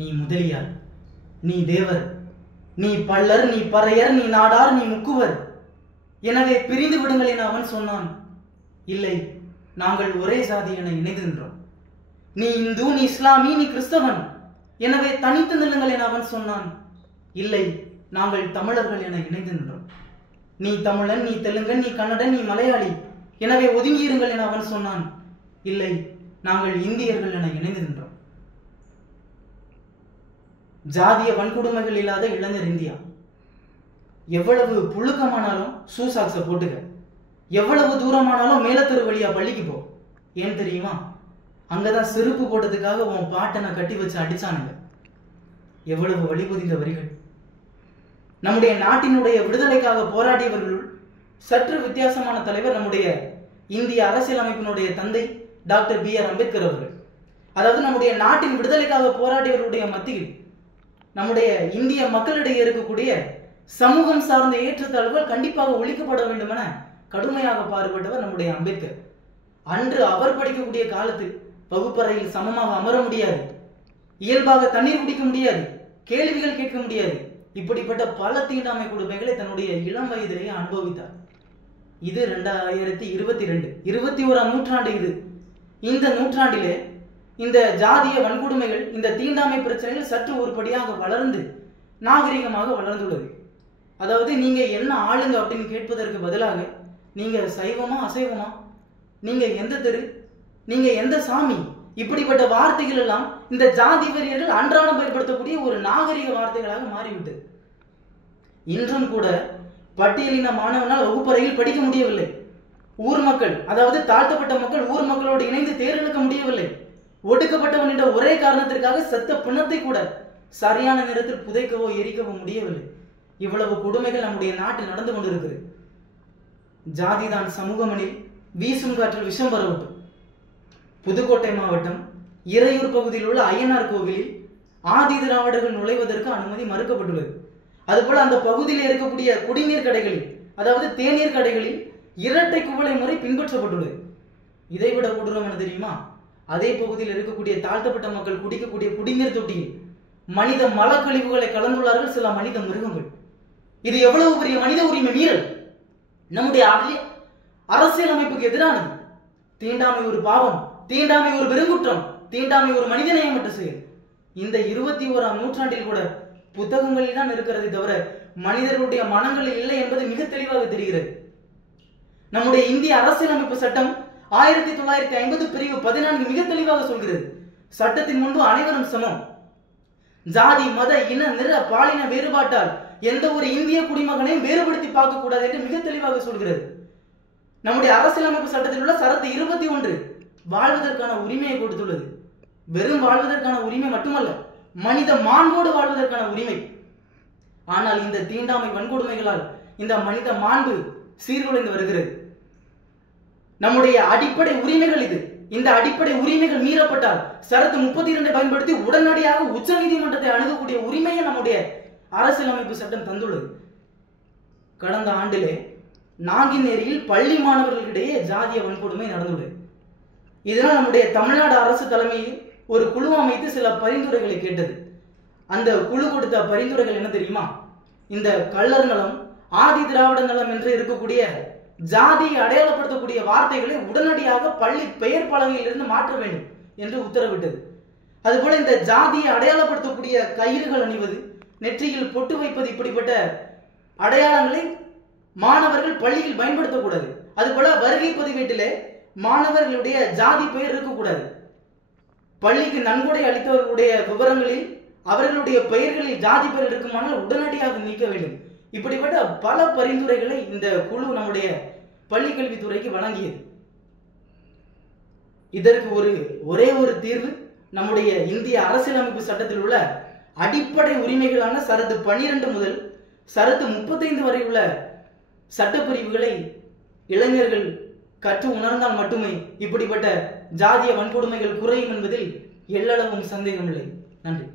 நீ முதலியார், நீ தேவர், நீ பல்லர், நீ பறையர், நீ நாடார், நீ முக்குவர், எனவே பிரிந்து விடுங்கள் என அவன் சொன்னான். இல்லை, நாங்கள் ஒரே சாதி என இணைந்து நின்றோம். நீ இந்து, நீ இஸ்லாமி, நீ கிறிஸ்தவன், எனவே தனித்து நில்லுங்கள் என அவன் சொன்னான். இல்லை, நாங்கள் தமிழர்கள் என இணைந்து நின்றோம். நீ தமிழன், நீ தெலுங்கன், நீ கன்னடன், நீ மலையாளி, எனவே ஒதுங்கியிருங்கள் என அவன் சொன்னான். இல்லை, நாங்கள் இந்தியர்கள் என இணைந்து நின்றோம். ஜாதிய வன்கொடுமைகள் இல்லாத இளைஞர் இந்தியா. எவ்வளவு புழுக்கமானாலும் ஷூ சாக்ஸை போட்டுக்க, எவ்வளவு தூரமானாலும் மேலத்தெரு வழியா பள்ளிக்கு போ. ஏன் தெரியுமா? அங்கதான் செருப்பு போட்டதுக்காக உன் பாட்டனை கட்டி வச்சு அடிச்சானுங்க. எவ்வளவு வழிபுதிந்த வரிகள்! நம்முடைய நாட்டினுடைய விடுதலைக்காக போராடியவர்களுள் சற்று வித்தியாசமான தலைவர் நம்முடைய இந்திய அரசியலமைப்பினுடைய தந்தை டாக்டர் பி.ஆர். அம்பேத்கர் அவர்கள். அதாவது நம்முடைய நாட்டின் விடுதலைக்காக போராடியவர்களுடைய மத்தியில் நம்முடைய இந்திய மக்களிடையே இருக்கக்கூடிய சமூகம் சார்ந்த ஏற்றத்தாழ்வுகள் கண்டிப்பாக ஒழிக்கப்பட வேண்டும் என கடுமையாக பாடுபட்டவர் நம்முடைய அம்பேத்கர். அன்று அவர் படிக்கக்கூடிய காலத்தில் வகுப்பறையில் சமமாக அமர முடியாது, இயல்பாக தண்ணீர் குடிக்க முடியாது, கேள்விகள் கேட்க முடியாது. இப்படிப்பட்ட பல தீண்டாமை கொடுமைகளை தன்னுடைய இளம் வயதிலேயே அனுபவித்தார். இது 2022, 21ஆம் நூற்றாண்டு. இந்த நூற்றாண்டிலே இந்த ஜாதிய வன்கொடுமைகள், இந்த தீண்டாமை பிரச்சனைகள் சற்று ஒருபடியாக வளர்ந்து நாகரிகமாக வளர்ந்துள்ளது. அதாவது நீங்க என்ன ஆளுங்க அப்படின்னு கேட்பதற்கு பதிலாக நீங்க சைவமா அசைவமா, நீங்க எந்த தெரு, நீங்க எந்த சாமி, இப்படிப்பட்ட வார்த்தைகள் எல்லாம் இந்த ஜாதி வெறியர்கள் அன்றாடம் பயன்படுத்தக்கூடிய ஒரு நாகரிக வார்த்தைகளாக மாறிவிட்டது. இன்றும் கூட பட்டியலின மாணவனால் வகுப்பறையில் படிக்க முடியவில்லை. ஊர் மக்கள், அதாவது தாழ்த்தப்பட்ட மக்கள் ஊர் மக்களோடு இணைந்து தேர்ந்தெடுக்க முடியவில்லை. ஒடுக்கப்பட்டவன் என்ற ஒரே காரணத்திற்காக செத்த பிணத்தை கூட சரியான நேரத்தில் புதைக்கவோ எரிக்கவோ முடியவில்லை. இவ்வளவு கொடுமைகள் நம்முடைய நாட்டில் நடந்து கொண்டிருக்கிறது. ஜாதிதான் சமூகமனில் வீசும் காற்றில் விஷம் பரவட்டும். புதுக்கோட்டை மாவட்டம் இறையூர் பகுதியில் உள்ள அய்யனார் கோவிலில் ஆதி திராவிடர்கள் நுழைவதற்கு அனுமதி மறுக்கப்பட்டுள்ளது. அதுபோல அந்த பகுதியில் இருக்கக்கூடிய குடிநீர் கடைகளில், அதாவது தேநீர் கடைகளில் இரட்டை குவளை முறை பின்பற்றப்பட்டுள்ளது. இதைவிட கொடூரம் என தெரியுமா? அதே பகுதியில் இருக்கக்கூடிய தாழ்த்தப்பட்ட மக்கள் குடிக்கக்கூடிய குடிநீர் தொட்டியில் மனித மலக்கழிவுகளை கலந்துள்ளார்கள் சில மனித மிருகங்கள். இது எவ்வளவு பெரிய மனித உரிமை மீறல்! நம்முடைய அரசியலமைப்புக்கு எதிரானது. தீண்டாமை ஒரு பாவம், தீண்டாமை ஒரு பெருங்குற்றம், தீண்டாமை ஒரு மனிதநேயமற்ற செயல். இந்த 21ஆம் நூற்றாண்டில் கூட புத்தகங்களில் தான் இருக்கிறது தவிர மனிதர்களுடைய மனங்களில் இல்லை என்பது மிக தெளிவாக தெரிகிறது. நம்முடைய இந்திய அரசியலமைப்பு சட்டம் 1950 பிரிவு 14 மிக தெளிவாக சொல்கிறது, சட்டத்தின் முன்பு அனைவரும் சமம். ஜாதி, மத, இன, நிற, பாலின வேறுபாட்டால் எந்த ஒரு இந்திய குடிமகனையும் வேறுபடுத்தி பார்க்க கூடாது என்று மிக தெளிவாக சொல்கிறது. நம்முடைய அரசியலமைப்பு சட்டத்தில் உள்ள சரத்து 21 வாழ்வதற்கான உரிமையை கொடுத்துள்ளது. வெறும் வாழ்வதற்கான உரிமை மட்டுமல்ல, மனித மாண்போடு வாழ்வதற்கான உரிமை. ஆனால் இந்த தீண்டாமை வன்கொடுமைகளால் இந்த மனித மாண்பு சீர்குலைந்து வருகிறது. நம்முடைய அடிப்படை உரிமைகள் இது. இந்த அடிப்படை உரிமைகள் மீறப்பட்டால் சரத்து 32 பயன்படுத்தி உடனடியாக உச்ச நீதிமன்றத்தை அணுகக்கூடிய உரிமையை நம்முடைய அரசியலமைப்பு சட்டம் தந்துள்ளது. கடந்த ஆண்டிலே நாங்குநேரியில் பள்ளி மாணவர்களிடையே ஜாதிய வன்கொடுமை நடந்துள்ளது. இதனால் நம்முடைய தமிழ்நாடு அரசு தலைமையில் ஒரு குழு அமைத்து சில பரிந்துரைகளை கேட்டது. அந்த குழு கொடுத்த பரிந்துரைகள் என்ன தெரியுமா? இந்த கள்ளர் நலம், ஆதி திராவிட நலம் என்று இருக்கக்கூடிய ஜாதியை அடையாளப்படுத்தக்கூடிய வார்த்தைகளை உடனடியாக பள்ளி பெயர் பலகையில் இருந்து மாற்ற வேண்டும் என்று உத்தரவிட்டது. அதுபோல இந்த ஜாதியை அடையாளப்படுத்தக்கூடிய கயிறுகள் அணிவது, நெற்றியில் பொட்டு வைப்பது, இப்படிப்பட்ட அடையாளங்களை மாணவர்கள் பள்ளியில் பயன்படுத்தக்கூடாது. அதுபோல வருகை பதிவேட்டிலே மாணவர்களுடைய ஜாதி பெயர் இருக்கக்கூடாது. பள்ளிக்கு நன்கொடை அளித்தவர்களுடைய விவரங்களில் அவர்களுடைய பெயர்களில் ஜாதி பெயர் இருக்குமானால் உடனடியாக நீக்க வேண்டும். இப்படிப்பட்ட பல பரிந்துரைகளை இந்த குழு நம்முடைய பள்ளிக்கல்வித்துறைக்கு வழங்கியது. இதற்கு ஒரே ஒரு தீர்வு நம்முடைய இந்திய அரசியலமைப்பு சட்டத்தில் உள்ள அடிப்படை உரிமைகளான சரத்து 12 முதல் சரத்து 35 வரை உள்ள சட்டப்பிரிவுகளை இளைஞர்கள் கற்று உணர்ந்தால் மட்டுமே இப்படிப்பட்ட ஜாதிய வன்கொடுமைகள் குறையும் என்பதில் எல்லளவும் சந்தேகமில்லை. நன்றி.